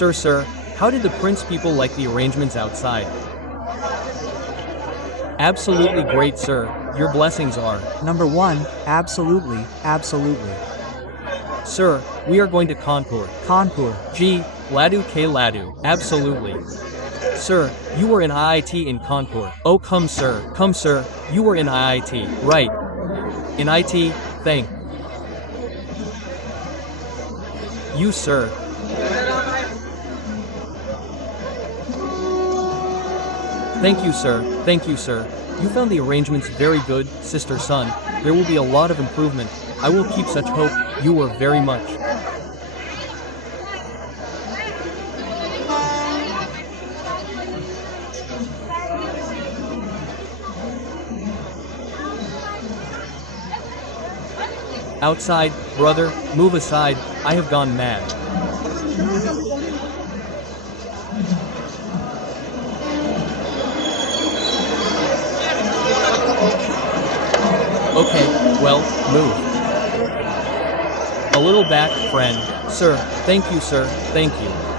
Sir, how did the prince people like the arrangements outside? Absolutely great, sir. Your blessings are. Number 1, absolutely, absolutely. Sir, we are going to Kanpur. Kanpur. G. Ladu K. Ladu. Absolutely. Sir, you were in IIT in Kanpur. Oh, come, sir. Come, sir. You were in IIT. Right. In IT, thank you, sir. Thank you, sir. Thank you, sir. You found the arrangements very good, sister son. There will be a lot of improvement. I will keep such hope. You were very much. Outside, brother, move aside, I have gone mad. Okay, well, move. A little back, friend. Sir, thank you, thank you.